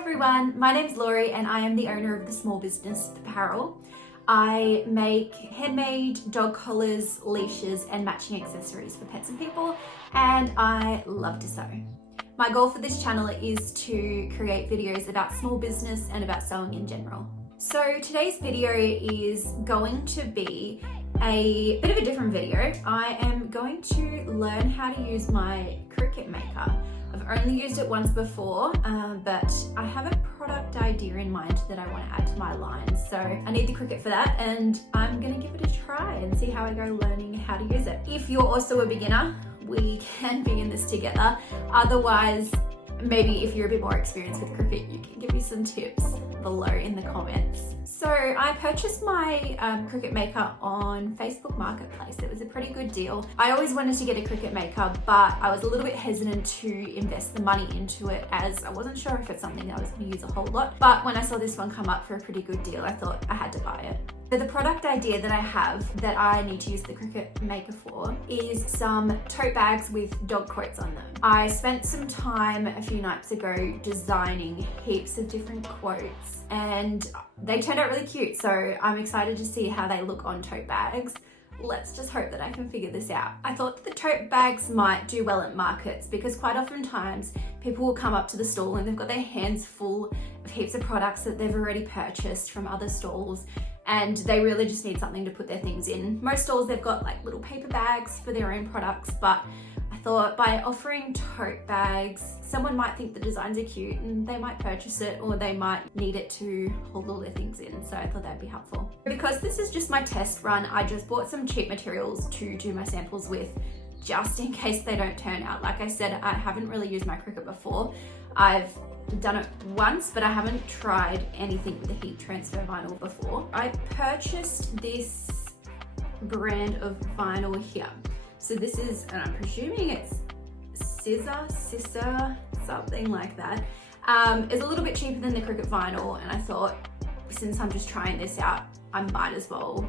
everyone, my name's Laurie and I am the owner of the small business Puparrel. I make handmade dog collars, leashes and matching accessories for pets and people, and I love to sew. My goal for this channel is to create videos about small business and about sewing in general. So today's video is going to be a bit of a different video. I am going to learn how to use my Cricut Maker. I've only used it once before, but I have a product idea in mind that I want to add to my line. So I need the Cricut for that, and I'm going to give it a try and see how I go learning how to use it. If you're also a beginner, we can be in this together. Otherwise, maybe if you're a bit more experienced with Cricut, you can give me some tips below in the comments. So I purchased my Cricut Maker on Facebook Marketplace. It was a pretty good deal. I always wanted to get a Cricut Maker, but I was a little bit hesitant to invest the money into it as I wasn't sure if it's something that I was going to use a whole lot. But when I saw this one come up for a pretty good deal, I thought I had to buy it. So the product idea that I have that I need to use the Cricut Maker for is some tote bags with dog quotes on them. I spent some time a few nights ago designing heaps of different quotes and they turned out really cute. So I'm excited to see how they look on tote bags. Let's just hope that I can figure this out. I thought the tote bags might do well at markets because quite often times people will come up to the stall and they've got their hands full of heaps of products that they've already purchased from other stalls, and they really just need something to put their things in. Most stalls, they've got like little paper bags for their own products, but I thought by offering tote bags, someone might think the designs are cute and they might purchase it, or they might need it to hold all their things in. So I thought that'd be helpful. Because this is just my test run, I just bought some cheap materials to do my samples with, just in case they don't turn out. Like I said, I haven't really used my Cricut before. I've done it once, but I haven't tried anything with the heat transfer vinyl before. I purchased this brand of vinyl here. So this is, and I'm presuming it's Scissor, something like that. It's a little bit cheaper than the Cricut vinyl, and I thought since I'm just trying this out, I might as well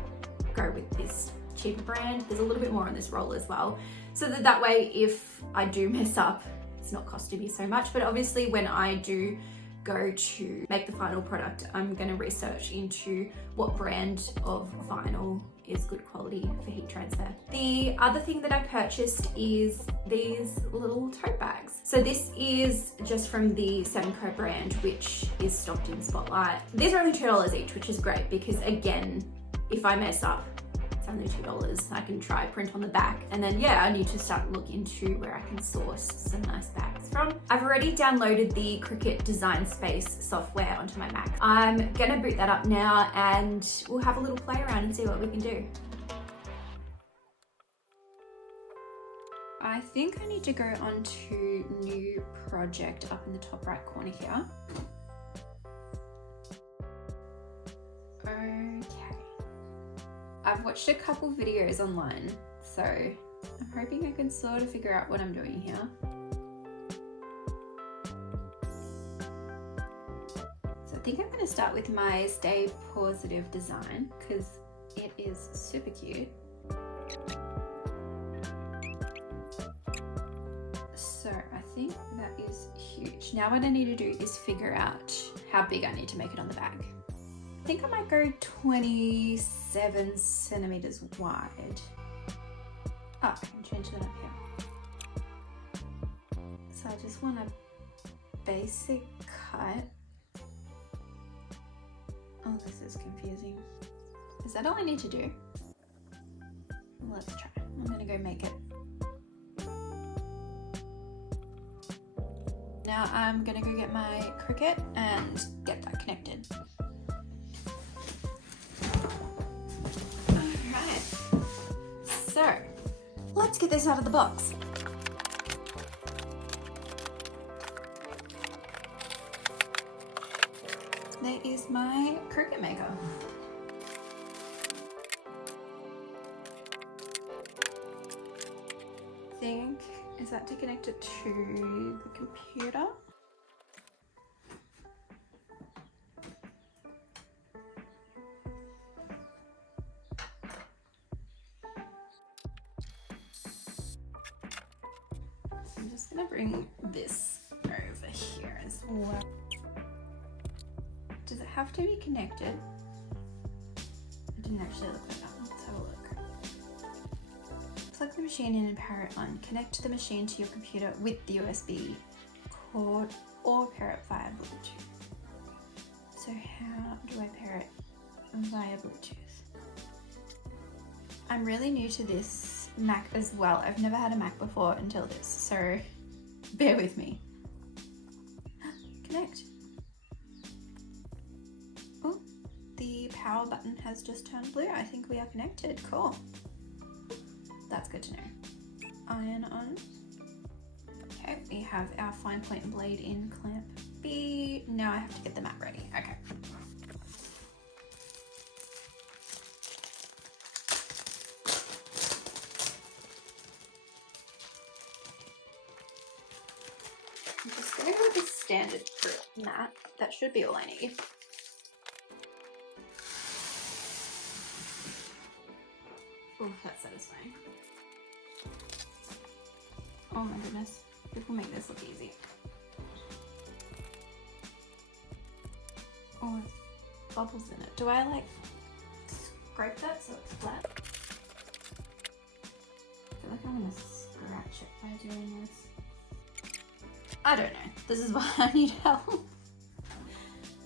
go with this cheaper brand. There's a little bit more on this roll as well, so that way if I do mess up, it's not costing me so much. But obviously when I do go to make the final product, I'm going to research into what brand of vinyl is good quality for heat transfer. The other thing that I purchased is these little tote bags. So this is just from the Sevenco brand, which is stocked in Spotlight. These are only $2 each, which is great because again, if I mess up, it's only $2. I can try print on the back, and then yeah, I need to start looking into where I can source some nice bags from. I've already downloaded the Cricut Design Space software onto my Mac. I'm gonna boot that up now and we'll have a little play around and see what we can do. I think I need to go on to new project up in the top right corner here. Okay. I've watched a couple videos online, so I'm hoping I can sort of figure out what I'm doing here. So I think I'm going to start with my Stay Positive design because it is super cute. So I think that is huge. Now what I need to do is figure out how big I need to make it on the bag. I think I might go 27 centimeters wide. Oh, I can change that up here. So I just want a basic cut. Oh, this is confusing. Is that all I need to do? Let's try. I'm gonna go make it. Now I'm gonna go get my Cricut and get that connected. So, let's get this out of the box. There is my Cricut Maker. Is that to connect it to the computer? I'm just gonna bring this over here as well. have to be connected. I didn't actually look that up. Let's have a look. Plug the machine in and power it on. Connect the machine to your computer with the USB cord or pair it via Bluetooth. So how do I pair it via Bluetooth? I'm really new to this Mac as well. I've never had a Mac before until this, so bear with me. Connect. Oh, the power button has just turned blue. I think we are connected. Cool. That's good to know. Iron on. Okay, we have our fine point blade in clamp B. Now I have to get the mat ready. Okay. I'm just going to go with the standard Cricut mat. That should be all I need. Oh, that's satisfying. Oh my goodness. This will make this look easy. Oh, there's bubbles in it. Do I like scrape that so it's flat? I feel like I'm gonna scratch it by doing this. I don't know. This is why I need help.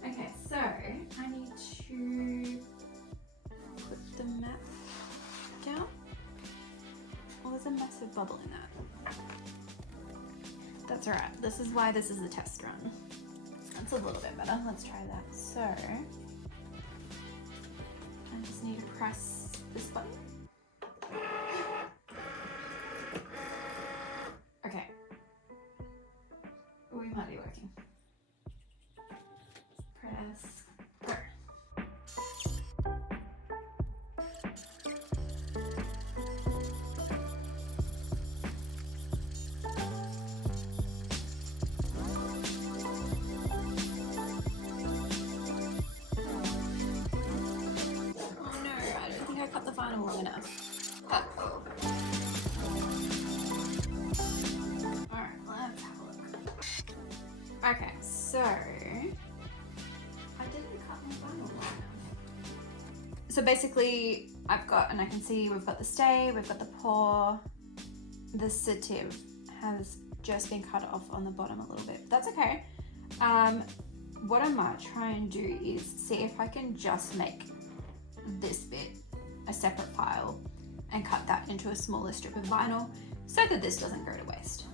Okay, so I need to put the mat down. Oh, there's a massive bubble in that. That's alright. This is why this is a test run. That's a little bit better. Let's try that. So, I just need to press this button. Okay. We might be working. Press go. I cut the final long enough. Uh-oh. Alright, let's have a look. Okay, so I didn't cut my final long enough. So basically I've got, and I can see we've got the stay, we've got the paw, the stative has just been cut off on the bottom a little bit. That's okay. What I might try and do is see if I can just make this bit a separate file and cut that into a smaller strip of vinyl so that this doesn't go to waste.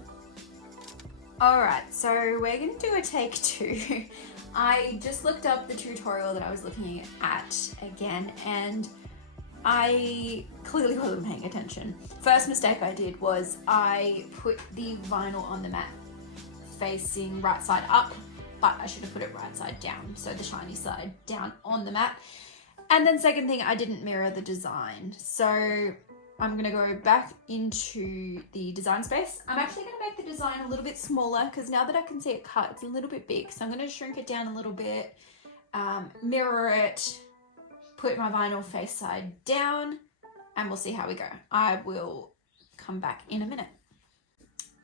Alright, so we're going to do a take two. I just looked up the tutorial that I was looking at again and I clearly wasn't paying attention. First mistake I did was I put the vinyl on the mat facing right side up, but I should have put it right side down, so the shiny side down on the mat. And then second thing, I didn't mirror the design. So I'm gonna go back into the design space. I'm actually gonna make the design a little bit smaller because now that I can see it cut, it's a little bit big. So I'm gonna shrink it down a little bit, mirror it, put my vinyl face side down, and we'll see how we go. I will come back in a minute.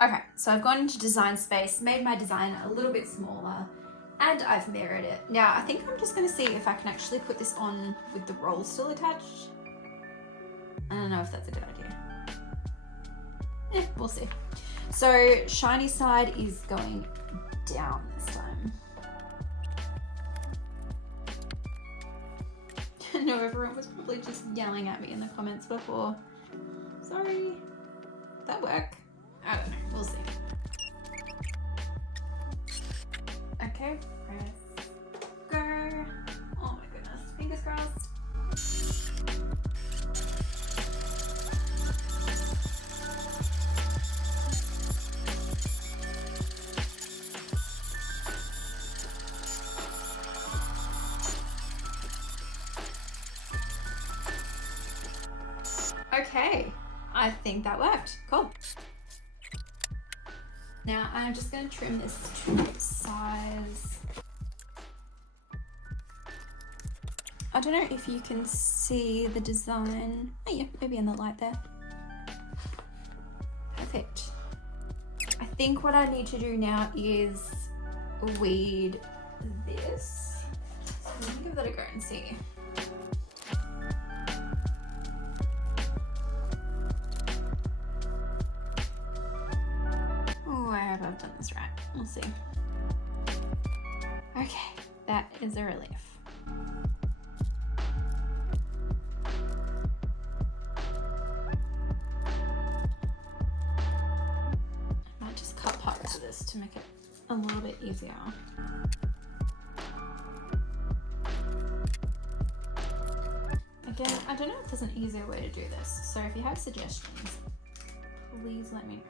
Okay, so I've gone into design space, made my design a little bit smaller, and I've mirrored it. Now, I think I'm just gonna see if I can actually put this on with the roll still attached. I don't know if that's a good idea. We'll see. So, shiny side is going down this time. I know everyone was probably just yelling at me in the comments before. Sorry. Did that work? I don't know, we'll see. Okay, press go. Oh my goodness, fingers crossed. Okay, I think that worked. Cool. Now I'm just going to trim this to size. I don't know if you can see the design. Oh yeah, maybe in the light there. Perfect. I think what I need to do now is weed this. So I'm gonna give that a go and see. Oh, I hope I've done this right. We'll see. Okay, that is a relief. I might just cut parts of this to make it a little bit easier. Again, I don't know if there's an easier way to do this, so if you have suggestions, please let me know.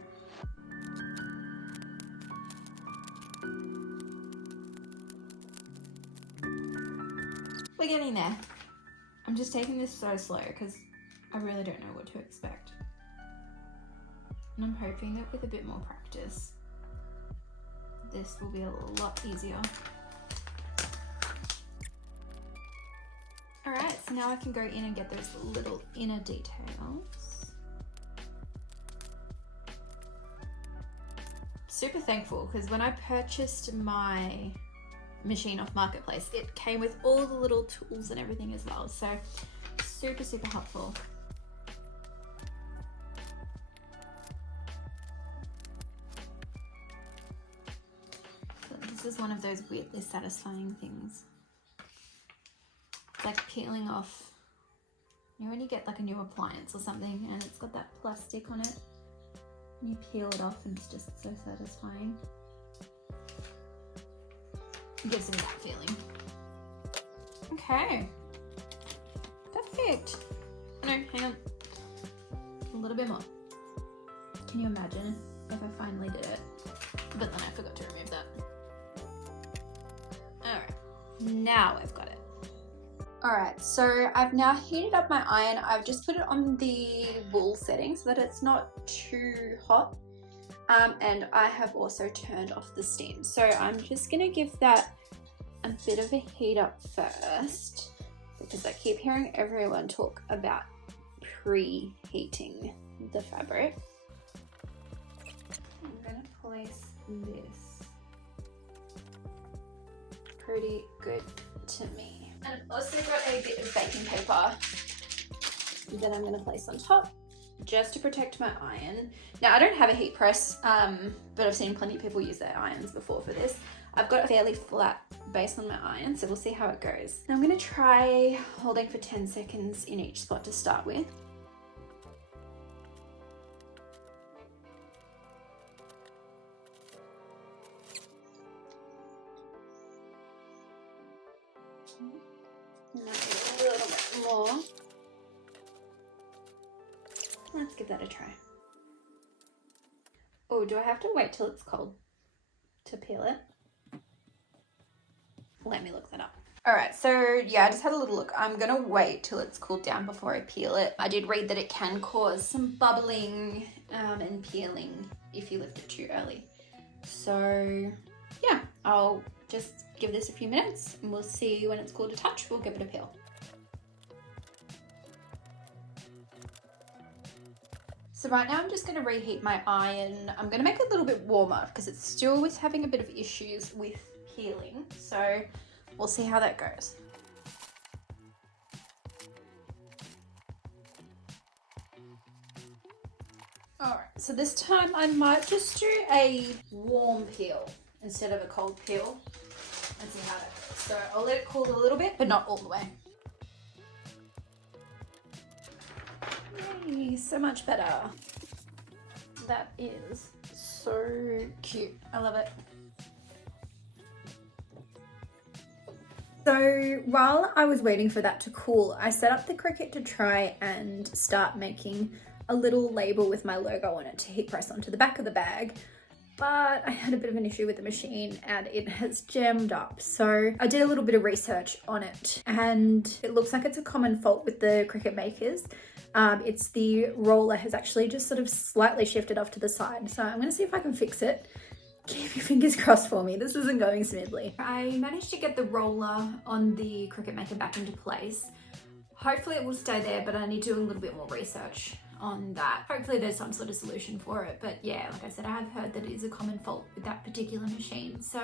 We're getting there. I'm just taking this so slow because I really don't know what to expect. And I'm hoping that with a bit more practice, this will be a lot easier. All right, so now I can go in and get those little inner details. Super thankful because when I purchased my machine off Marketplace, it came with all the little tools and everything as well, so super helpful. So this is one of those weirdly satisfying things. It's like peeling off, you know when you get like a new appliance or something and it's got that plastic on it and you peel it off and it's just so satisfying. It gives me that feeling. Okay. Perfect. No, hang on. A little bit more. Can you imagine if I finally did it? But then I forgot to remove that. Alright. Now I've got it. Alright, so I've now heated up my iron. I've just put it on the wool setting so that it's not too hot. And I have also turned off the steam. So I'm just gonna give that a bit of a heat up first because I keep hearing everyone talk about preheating the fabric. I'm gonna place this pretty good to me. And I've also got a bit of baking paper that I'm gonna place on top, just to protect my iron. Now I don't have a heat press, but I've seen plenty of people use their irons before for this. I've got a fairly flat base on my iron, so we'll see how it goes. Now I'm gonna try holding for 10 seconds in each spot to start with. Now a little bit more. Let's give that a try. Oh, do I have to wait till it's cold to peel it? Let me look that up. All right, so yeah, I just had a little look. I'm gonna wait till it's cooled down before I peel it. I did read that it can cause some bubbling and peeling if you lift it too early. So yeah, I'll just give this a few minutes and we'll see when it's cooled a touch. We'll give it a peel. So right now I'm just going to reheat my iron. I'm going to make it a little bit warmer because it's still having a bit of issues with peeling. So we'll see how that goes. Alright, so this time I might just do a warm peel instead of a cold peel and see how that goes. So I'll let it cool a little bit, but not all the way. Yay, so much better. That is so cute. I love it. So while I was waiting for that to cool, I set up the Cricut to try and start making a little label with my logo on it to heat press onto the back of the bag. But I had a bit of an issue with the machine and it has jammed up. So I did a little bit of research on it and it looks like it's a common fault with the Cricut Makers. It's the roller has actually just sort of slightly shifted off to the side. So I'm gonna see if I can fix it. Keep your fingers crossed for me. This isn't going smoothly. I managed to get the roller on the Cricut Maker back into place. Hopefully it will stay there, but I need to do a little bit more research on that. Hopefully there's some sort of solution for it. But yeah, like I said, I have heard that it is a common fault with that particular machine. So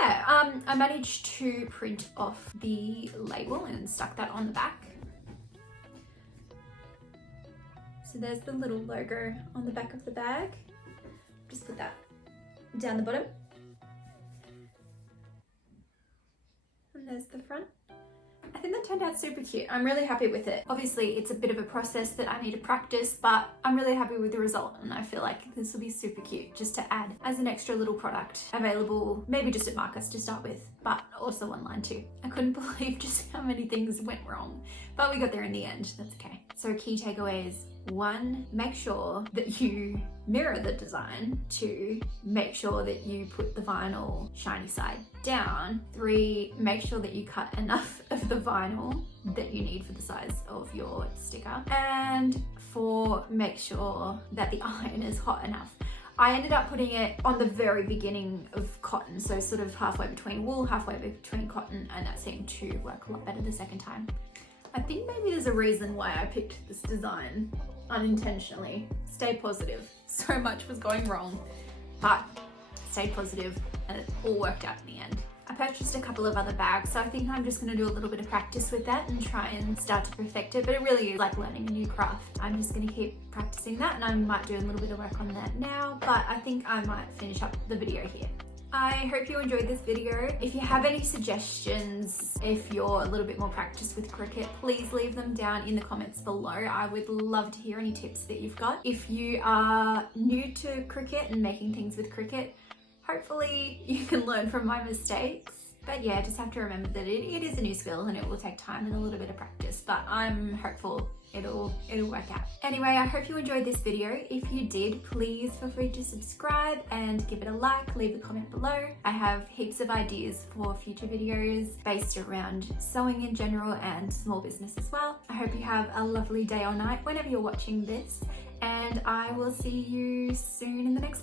yeah, I managed to print off the label and stuck that on the back. So there's the little logo on the back of the bag. Just put that down the bottom. And there's the front. I think that turned out super cute. I'm really happy with it. Obviously, it's a bit of a process that I need to practice, but I'm really happy with the result, and I feel like this will be super cute just to add as an extra little product available, maybe just at Marcus to start with, but also online too. I couldn't believe just how many things went wrong, but we got there in the end. That's okay. So key takeaways: 1, make sure that you mirror the design. 2, make sure that you put the vinyl shiny side down. 3, make sure that you cut enough of the vinyl that you need for the size of your sticker. And 4, make sure that the iron is hot enough. I ended up putting it on the very beginning of cotton, so sort of halfway between wool, halfway between cotton, and that seemed to work a lot better the second time. I think maybe there's a reason why I picked this design unintentionally. Stay positive. So much was going wrong, but stayed positive and it all worked out in the end. I purchased a couple of other bags, so I think I'm just going to do a little bit of practice with that and try and start to perfect it, but it really is like learning a new craft. I'm just going to keep practicing that, and I might do a little bit of work on that now, but I think I might finish up the video here. I hope you enjoyed this video. If you have any suggestions, if you're a little bit more practiced with Cricut, please leave them down in the comments below. I would love to hear any tips that you've got. If you are new to Cricut and making things with Cricut, hopefully you can learn from my mistakes. But yeah, just have to remember that it is a new skill and it will take time and a little bit of practice, but I'm hopeful it'll work out. Anyway, I hope you enjoyed this video. If you did, please feel free to subscribe and give it a like, leave a comment below. I have heaps of ideas for future videos based around sewing in general and small business as well. I hope you have a lovely day or night whenever you're watching this, and I will see you soon in the next